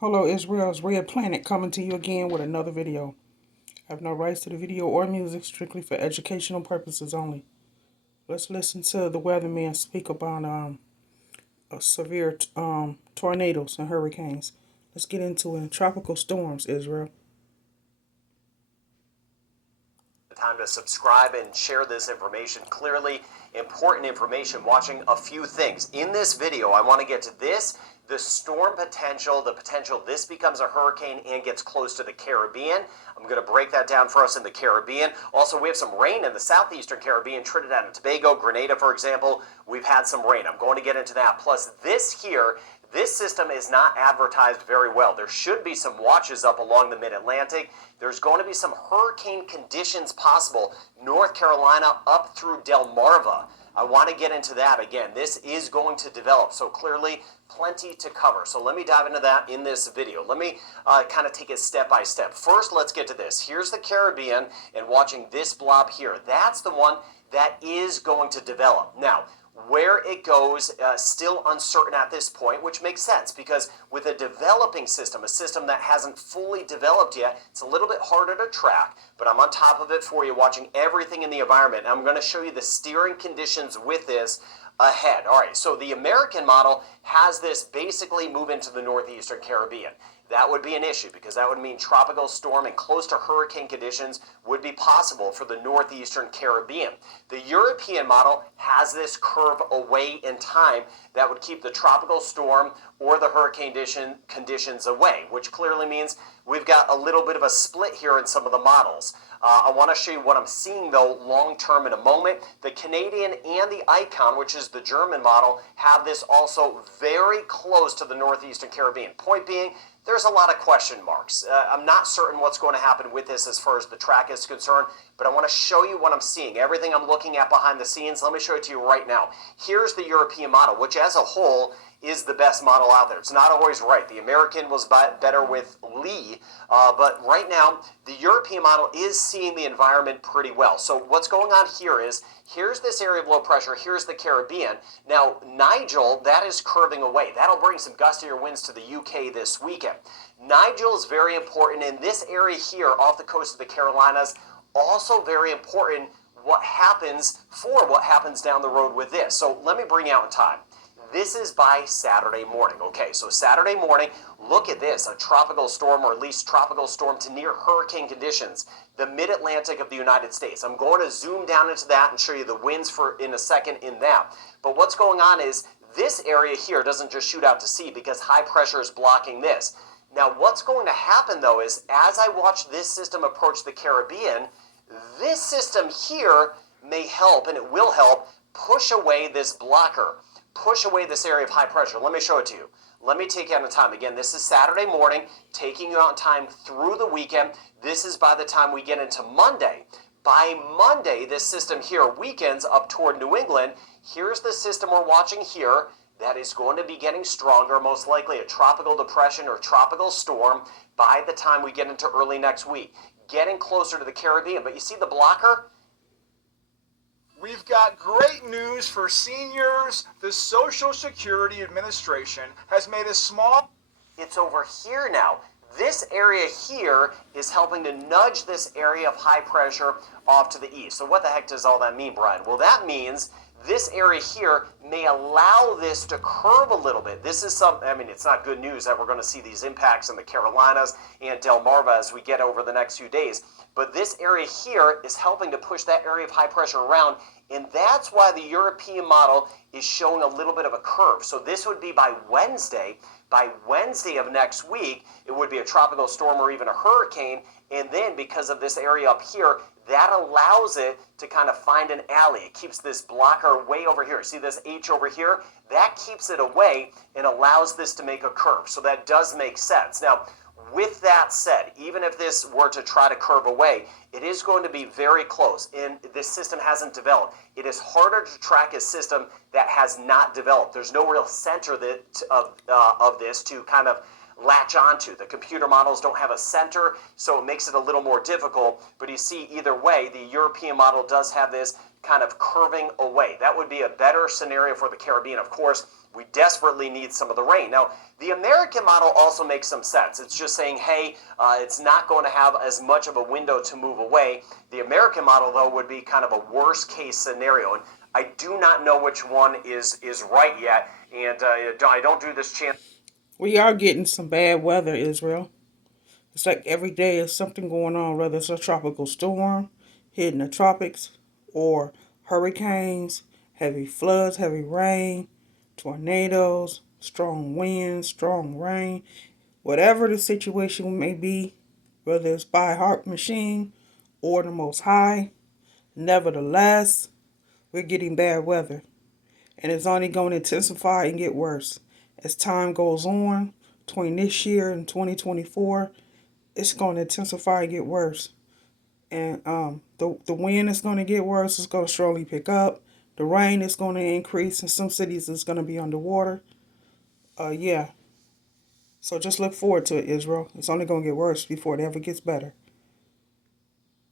Hello Israel's Red Planet coming to you again with another video. I have no rights to the video or music, strictly for educational purposes only. Let's listen to the weatherman speak about severe tornadoes and hurricanes. Let's get into it. Tropical storms, Israel. Time to subscribe and share this information. Clearly important information. Watching a few things in this video. I want to get to this, the storm potential, the potential this becomes a hurricane and gets close to the Caribbean. I'm going to break that down for us in the Caribbean. Also, we have some rain in the southeastern Caribbean, Trinidad and Tobago, Grenada, for example. We've had some rain. I'm going to get into that. Plus, this here, this system is not advertised very well. There should be some watches up along the mid-Atlantic. There's going to be some hurricane conditions possible, North Carolina up through Delmarva. I want to get into that again. This is going to develop, so clearly plenty to cover. So let me dive into that in this video. Let me kind of take it step by step. First, let's get to this. Here's the Caribbean, and watching this blob here. That's the one that is going to develop. Now, where it goes, still uncertain at this point, which makes sense because with a developing system, a system that hasn't fully developed yet, it's a little bit harder to track, but I'm on top of it for you, watching everything in the environment. And I'm going to show you the steering conditions with this ahead. All right, so the American model has this basically move into the northeastern Caribbean. That would be an issue because that would mean tropical storm and close to hurricane conditions would be possible for the northeastern Caribbean. The European model has this curve away in time that would keep the tropical storm or the hurricane conditions away, which clearly means we've got a little bit of a split here in some of the models. I want to show you what I'm seeing, though, long-term in a moment. The Canadian and the ICON, which is the German model, have this also very close to the northeastern Caribbean. Point being, there's a lot of question marks. I'm not certain what's going to happen with this as far as the track is concerned, but I want to show you what I'm seeing. Everything I'm looking at behind the scenes, let me show it to you right now. Here's the European model, which as a whole is the best model out there. It's not always right. The American was better with Lee, but right now the European model is seeing the environment pretty well. So what's going on here is, here's this area of low pressure, here's the Caribbean. Now Nigel, that is curving away. That'll bring some gustier winds to the UK this weekend. Nigel is very important in this area here off the coast of the Carolinas. Also very important what happens down the road with this. So let me bring you out in time. This is by Saturday morning. Okay, so Saturday morning, look at this, a tropical storm, or at least tropical storm to near hurricane conditions, the mid-Atlantic of the United States. I'm going to zoom down into that and show you the winds in a second in that. But what's going on is this area here doesn't just shoot out to sea because high pressure is blocking this. Now, what's going to happen, though, is as I watch this system approach the Caribbean, this system here may help, and it will help, push away this blocker. Push away this area of high pressure. Let me show it to you. Let me take you out in time. Again, this is Saturday morning, taking you out in time through the weekend. This is by the time we get into Monday. By Monday, this system here weakens up toward New England. Here's the system we're watching here that is going to be getting stronger, most likely a tropical depression or tropical storm by the time we get into early next week. Getting closer to the Caribbean. But you see the blocker? We've got great news for seniors. The Social Security Administration has made a small... It's over here now. This area here is helping to nudge this area of high pressure off to the east. So what the heck does all that mean, Brian? Well, that means this area here may allow this to curve a little bit. This is it's not good news that we're going to see these impacts in the Carolinas and Delmarva as we get over the next few days. But this area here is helping to push that area of high pressure around, and that's why the European model is showing a little bit of a curve. So this would be by Wednesday. By Wednesday of next week, it would be a tropical storm or even a hurricane, and then because of this area up here, that allows it to kind of find an alley. It keeps this blocker way over here. See this H over here? That keeps it away and allows this to make a curve. So that does make sense. Now, with that said, even if this were to try to curve away, it is going to be very close, and this system hasn't developed. It is harder to track a system that has not developed. There's no real center of this to kind of latch onto. The computer models don't have a center, so it makes it a little more difficult. But you see, either way, the European model does have this kind of curving away. That would be a better scenario for the Caribbean. Of course, we desperately need some of the rain. Now, the American model also makes some sense. It's just saying, hey, it's not going to have as much of a window to move away. The American model, though, would be kind of a worst case scenario. And I do not know which one is right yet. And I don't do this channel. We are getting some bad weather, Israel. It's like every day is something going on, whether it's a tropical storm hitting the tropics or hurricanes, heavy floods, heavy rain, tornadoes, strong winds, strong rain. Whatever the situation may be, whether it's by Heart Machine or the Most High, nevertheless, we're getting bad weather. And it's only going to intensify and get worse. As time goes on, between this year and 2024, it's going to intensify and get worse. And the wind is going to get worse. It's going to slowly pick up. The rain is going to increase. In some cities, it's going to be underwater. Yeah. So just look forward to it, Israel. It's only going to get worse before it ever gets better.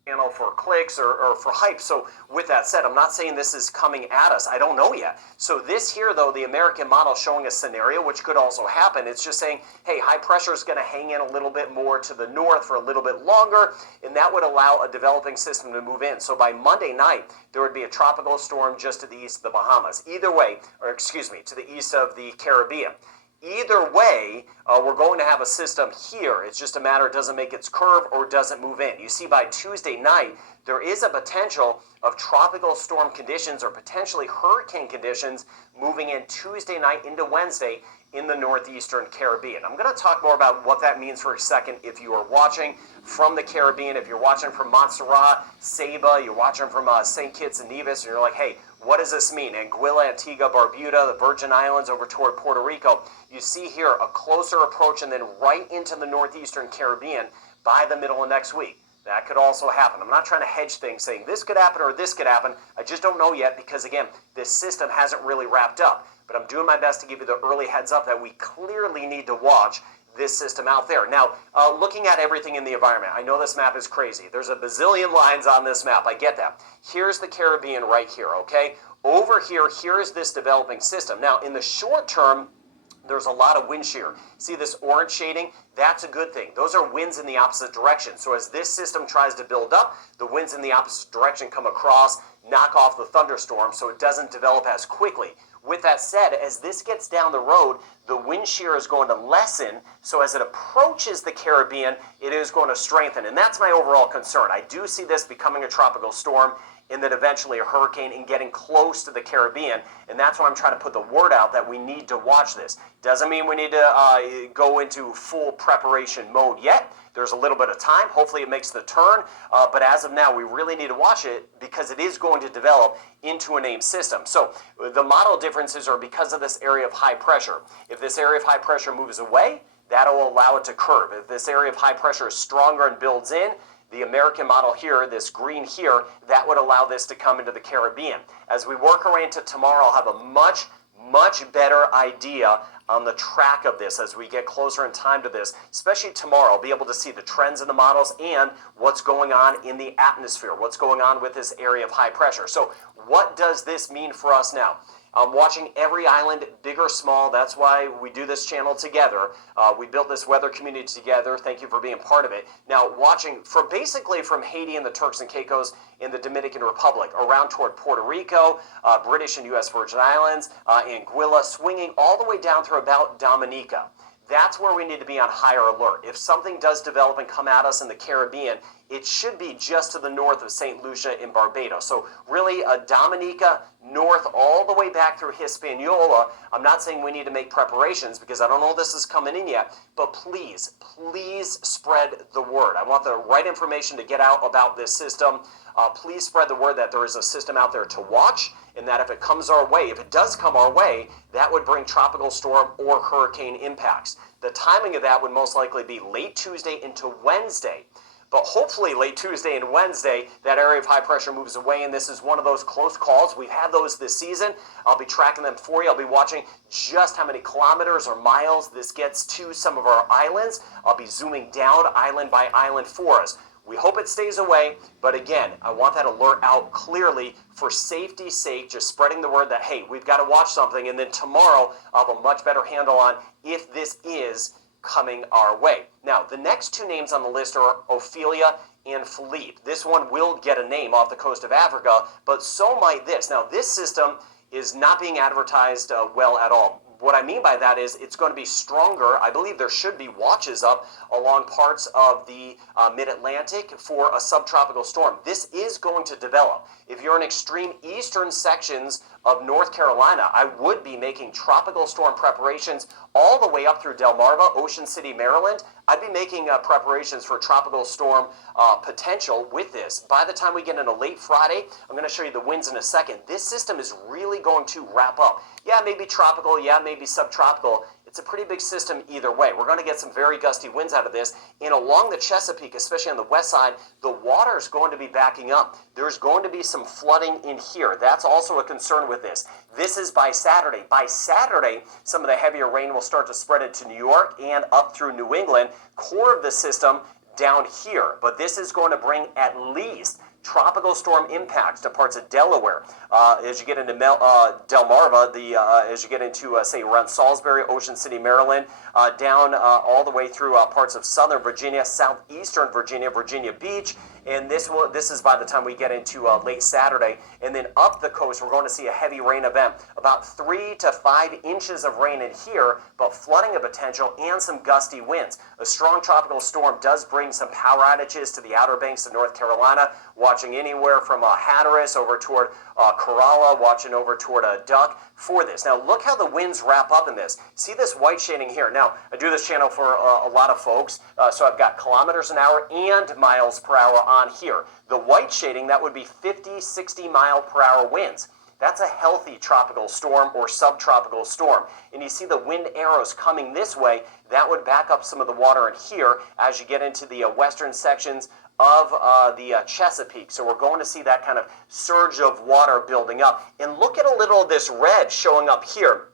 Channel for clicks or for hype. So with that said, I'm not saying this is coming at us. I don't know yet. So this here, though, the American model showing a scenario, which could also happen. It's just saying, hey, high pressure is going to hang in a little bit more to the north for a little bit longer, and that would allow a developing system to move in. So by Monday night, there would be a tropical storm just to the east of the Bahamas. Either way, or excuse me, to the east of the Caribbean. Either way, we're going to have a system here. It's just a matter, it doesn't make its curve or doesn't move in. You see, by Tuesday night, there is a potential of tropical storm conditions or potentially hurricane conditions moving in Tuesday night into Wednesday in the northeastern Caribbean. I'm going to talk more about what that means for a second if you are watching from the Caribbean, if you're watching from Montserrat, Saba, you're watching from St. Kitts and Nevis, and you're like, hey, what does this mean? Anguilla, Antigua, Barbuda, the Virgin Islands over toward Puerto Rico. You see here a closer approach and then right into the northeastern Caribbean by the middle of next week. That could also happen. I'm not trying to hedge things saying this could happen or this could happen. I just don't know yet because, again, this system hasn't really wrapped up. But I'm doing my best to give you the early heads up that we clearly need to watch this system out there. Now, looking at everything in the environment, I know this map is crazy. There's a bazillion lines on this map. I get that. Here's the Caribbean right here, okay? Over here, here is this developing system. Now, in the short term, there's a lot of wind shear. See this orange shading? That's a good thing. Those are winds in the opposite direction. So as this system tries to build up, the winds in the opposite direction come across, knock off the thunderstorm so it doesn't develop as quickly. With that said, as this gets down the road, the wind shear is going to lessen. So as it approaches the Caribbean, it is going to strengthen. And that's my overall concern. I do see this becoming a tropical storm and then eventually a hurricane and getting close to the Caribbean. And that's why I'm trying to put the word out that we need to watch this. Doesn't mean we need to go into full preparation mode yet. There's a little bit of time. Hopefully it makes the turn. But as of now, we really need to watch it because it is going to develop into a named system. So the model differences are because of this area of high pressure. If this area of high pressure moves away, that'll allow it to curve. If this area of high pressure is stronger and builds in, the American model here, this green here, that would allow this to come into the Caribbean. As we work our way into tomorrow, I'll have a much better idea on the track of this as we get closer in time to this. Especially tomorrow, I'll be able to see the trends in the models and what's going on in the atmosphere, what's going on with this area of high pressure. So what does this mean for us now? I'm watching every island, big or small. That's why we do this channel together. We built this weather community together. Thank you for being part of it. Now, watching from basically from Haiti and the Turks and Caicos in the Dominican Republic, around toward Puerto Rico, British and U.S. Virgin Islands, Anguilla, swinging all the way down through about Dominica. That's where we need to be on higher alert. If something does develop and come at us in the Caribbean, it should be just to the north of St. Lucia in Barbados. So really, Dominica, north all the way back through Hispaniola. I'm not saying we need to make preparations because I don't know this is coming in yet, but please spread the word. I want the right information to get out about this system. Please spread the word that there is a system out there to watch, and that if it comes our way, if it does come our way, that would bring tropical storm or hurricane impacts. The timing of that would most likely be late Tuesday into Wednesday. But hopefully late Tuesday and Wednesday, that area of high pressure moves away, and this is one of those close calls. We've had those this season. I'll be tracking them for you. I'll be watching just how many kilometers or miles this gets to some of our islands. I'll be zooming down island by island for us. We hope it stays away, but again, I want that alert out clearly for safety's sake, just spreading the word that, hey, we've got to watch something, and then tomorrow I'll have a much better handle on if this is coming our way. Now, the next two names on the list are Ophelia and Philippe. This one will get a name off the coast of Africa, but so might this. Now, this system is not being advertised well at all. What I mean by that is it's going to be stronger. I believe there should be watches up along parts of the mid-Atlantic for a subtropical storm. This is going to develop. If you're in extreme eastern sections of North Carolina, I would be making tropical storm preparations all the way up through Delmarva, Ocean City, Maryland. I'd be making preparations for tropical storm potential with this. By the time we get into late Friday, I'm going to show you the winds in a second. This system is really going to wrap up. Yeah, maybe tropical, yeah, maybe subtropical. It's a pretty big system either way. We're going to get some very gusty winds out of this. And along the Chesapeake, especially on the west side, the water is going to be backing up. There's going to be some flooding in here. That's also a concern with this. This is by Saturday. By Saturday, some of the heavier rain will start to spread into New York and up through New England. Core of the system down here. But this is going to bring at least tropical storm impacts to parts of Delaware. As you get into Delmarva, as you get into, say, around Salisbury, Ocean City, Maryland, down all the way through parts of southern Virginia, southeastern Virginia, Virginia Beach, and this is by the time we get into late Saturday. And then up the coast, we're going to see a heavy rain event. About 3 to 5 inches of rain in here, but flooding a potential and some gusty winds. A strong tropical storm does bring some power outages to the Outer Banks of North Carolina, watching anywhere from Hatteras over toward Corolla, watching over toward Duck for this. Now look how the winds wrap up in this. See this white shading here. Now I do this channel for a lot of folks, so I've got kilometers an hour and miles per hour on here. The white shading, that would be 50, 60 mile per hour winds. That's a healthy tropical storm or subtropical storm. And you see the wind arrows coming this way. That would back up some of the water in here as you get into the western sections of the Chesapeake. So we're going to see that kind of surge of water building up. And look at a little of this red showing up here.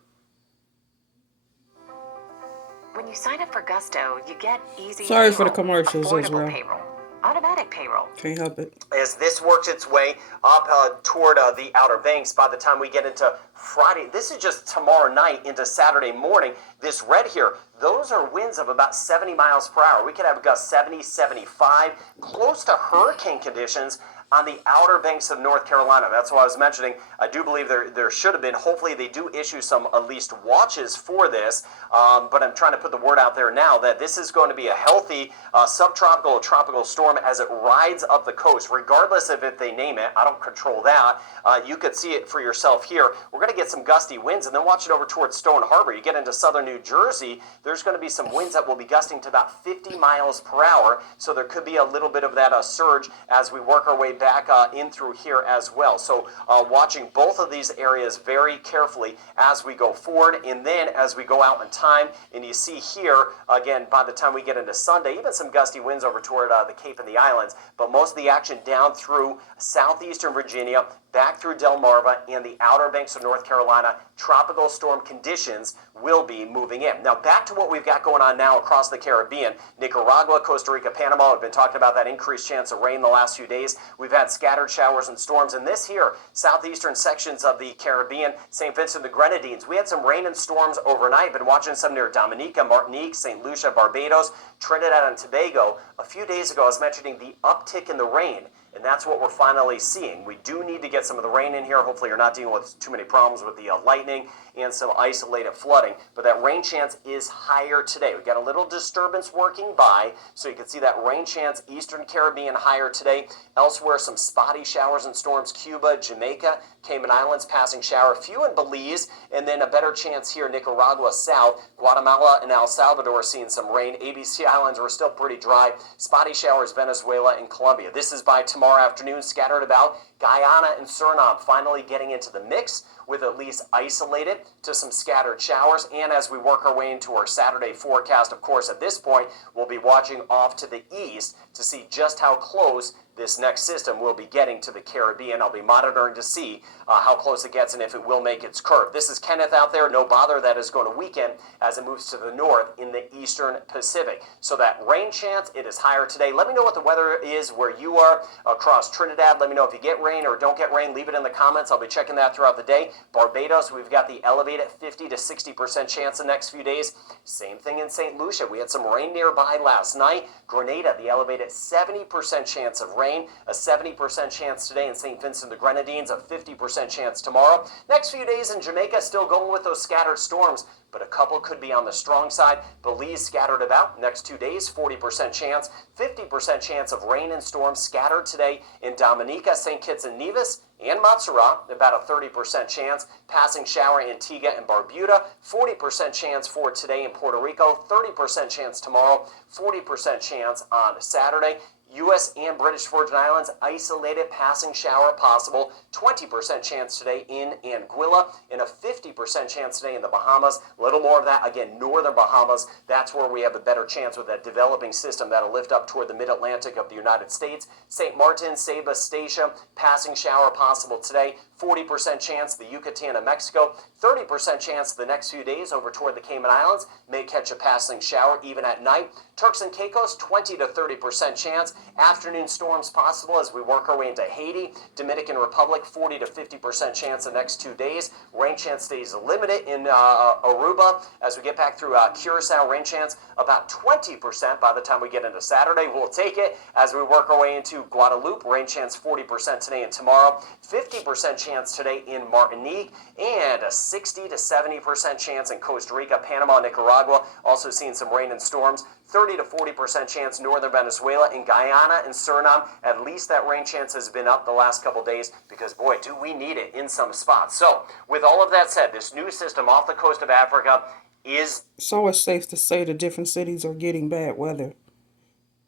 When you sign up for Gusto, you get easy Sorry for the payroll, commercials, affordable Israel. payroll, automatic payroll. Can't help it. As this works its way up toward the Outer Banks, by the time we get into Friday, this is just tomorrow night into Saturday morning, this red here, those are winds of about 70 miles per hour. We could have gusts 70, 75, close to hurricane conditions on the Outer Banks of North Carolina. That's what I was mentioning. I do believe there should have been. Hopefully they do issue some at least watches for this, but I'm trying to put the word out there now that this is going to be a healthy subtropical or tropical storm as it rides up the coast, regardless of if they name it. I don't control that. You could see it for yourself here. We're going to get some gusty winds, and then watch it over towards Stone Harbor. You get into southern New Jersey, there's going to be some winds that will be gusting to about 50 miles per hour, so there could be a little bit of that surge as we work our way back in through here as well. So watching both of these areas very carefully as we go forward, and then as we go out in time. And you see here, again, by the time we get into Sunday, even some gusty winds over toward the Cape and the Islands, but most of the action down through southeastern Virginia, back through Delmarva and the Outer Banks of North Carolina, tropical storm conditions will be moving in. Now back to what we've got going on now across the Caribbean. Nicaragua, Costa Rica, Panama, we've been talking about that increased chance of rain the last few days. We've had scattered showers and storms in this here southeastern sections of the Caribbean, St. Vincent and the Grenadines. We had some rain and storms overnight. Been watching some near Dominica, Martinique, St. Lucia, Barbados, Trinidad and Tobago. A few days ago I was mentioning the uptick in the rain, and that's what we're finally seeing. We do need to get some of the rain in here. Hopefully you're not dealing with too many problems with the lightning and some isolated flooding, but that rain chance is higher today. We've got a little disturbance working by, so you can see that rain chance Eastern Caribbean higher today. Elsewhere, some spotty showers and storms, Cuba, Jamaica, Cayman Islands passing shower, few in Belize, and then a better chance here, Nicaragua south, Guatemala and El Salvador seeing some rain. ABC Islands are still pretty dry. Spotty showers, Venezuela and Colombia. This is by tomorrow afternoon, scattered about. Guyana and Suriname finally getting into the mix with at least isolated to some scattered showers. And as we work our way into our Saturday forecast, of course, at this point, we'll be watching off to the east to see just how close this next system will be getting to the Caribbean. I'll be monitoring to see how close it gets and if it will make its curve. This is Kenneth out there. No bother. That is going to weaken as it moves to the north in the eastern Pacific. So that rain chance, it is higher today. Let me know what the weather is where you are across Trinidad. Let me know if you get rain or don't get rain. Leave it in the comments. I'll be checking that throughout the day. Barbados, we've got the elevated 50 to 60% chance the next few days. Same thing in St. Lucia. We had some rain nearby last night. Grenada, the elevated 70% chance of rain, a 70% chance today in St. Vincent the Grenadines, a 50% chance tomorrow. Next few days in Jamaica, still going with those scattered storms, but a couple could be on the strong side. Belize scattered about. Next 2 days, 40% chance, 50% chance of rain and storms scattered today in Dominica, St. Kitts and Nevis, and Montserrat, about a 30% chance. Passing shower in Antigua and Barbuda, 40% chance for today in Puerto Rico, 30% chance tomorrow, 40% chance on Saturday. U.S. and British Virgin Islands, isolated passing shower possible, 20% chance today in Anguilla, and a 50% chance today in the Bahamas. A little more of that, again, northern Bahamas. That's where we have a better chance with that developing system that'll lift up toward the mid-Atlantic of the United States. St. Martin, Ceiba, Statia, passing shower possible today, 40% chance the Yucatan of Mexico, 30% chance the next few days over toward the Cayman Islands may catch a passing shower even at night. Turks and Caicos, 20 to 30% chance. Afternoon storms possible as we work our way into Haiti. Dominican Republic, 40 to 50% chance the next 2 days. Rain chance stays limited in Aruba. As we get back through Curacao, rain chance about 20% by the time we get into Saturday. We'll take it as we work our way into Guadeloupe. Rain chance 40% today and tomorrow. 50% chance today in Martinique. And a 60 to 70% chance in Costa Rica, Panama, Nicaragua. Also seeing some rain and storms. 30 to 40% chance northern Venezuela. In Guyana and Suriname, at least that rain chance has been up the last couple days because, boy, do we need it in some spots. So, with all of that said, this new system off the coast of Africa is... So it's safe to say the different cities are getting bad weather,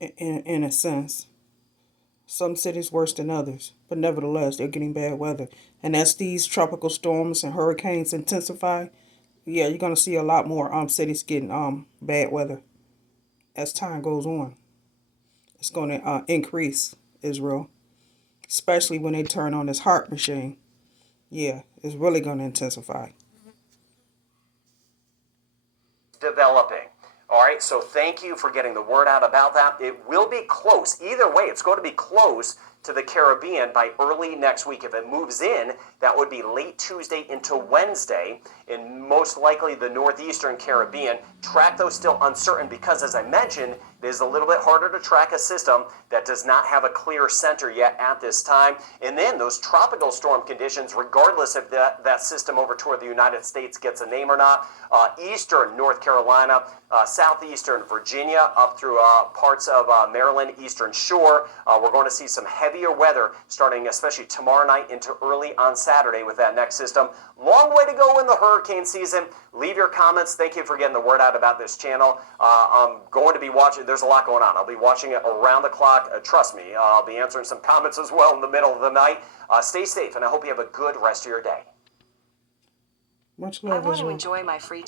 in a sense. Some cities worse than others, but nevertheless, they're getting bad weather. And as these tropical storms and hurricanes intensify, yeah, you're going to see a lot more cities getting bad weather. As time goes on, it's going to increase, Israel, especially when they turn on this HAARP machine. Yeah, it's really going to intensify. Developing. All right, so thank you for getting the word out about that. It will be close. Either way, it's going to be close to the Caribbean by early next week. If it moves in, that would be late Tuesday into Wednesday, and most likely the northeastern Caribbean. Track those still uncertain because, as I mentioned, it is a little bit harder to track a system that does not have a clear center yet at this time. And then those tropical storm conditions, regardless if that system over toward the United States gets a name or not, eastern North Carolina, southeastern Virginia, up through parts of Maryland, eastern shore, we're going to see some heavier weather starting especially tomorrow night into early on Saturday with that next system. Long way to go in the hurricane season. Leave your comments. Thank you for getting the word out about this channel. I'm going to be watching. There's a lot going on. I'll be watching it around the clock. Trust me, I'll be answering some comments as well in the middle of the night. Stay safe, and I hope you have a good rest of your day. Much I love, want to Israel. enjoy my free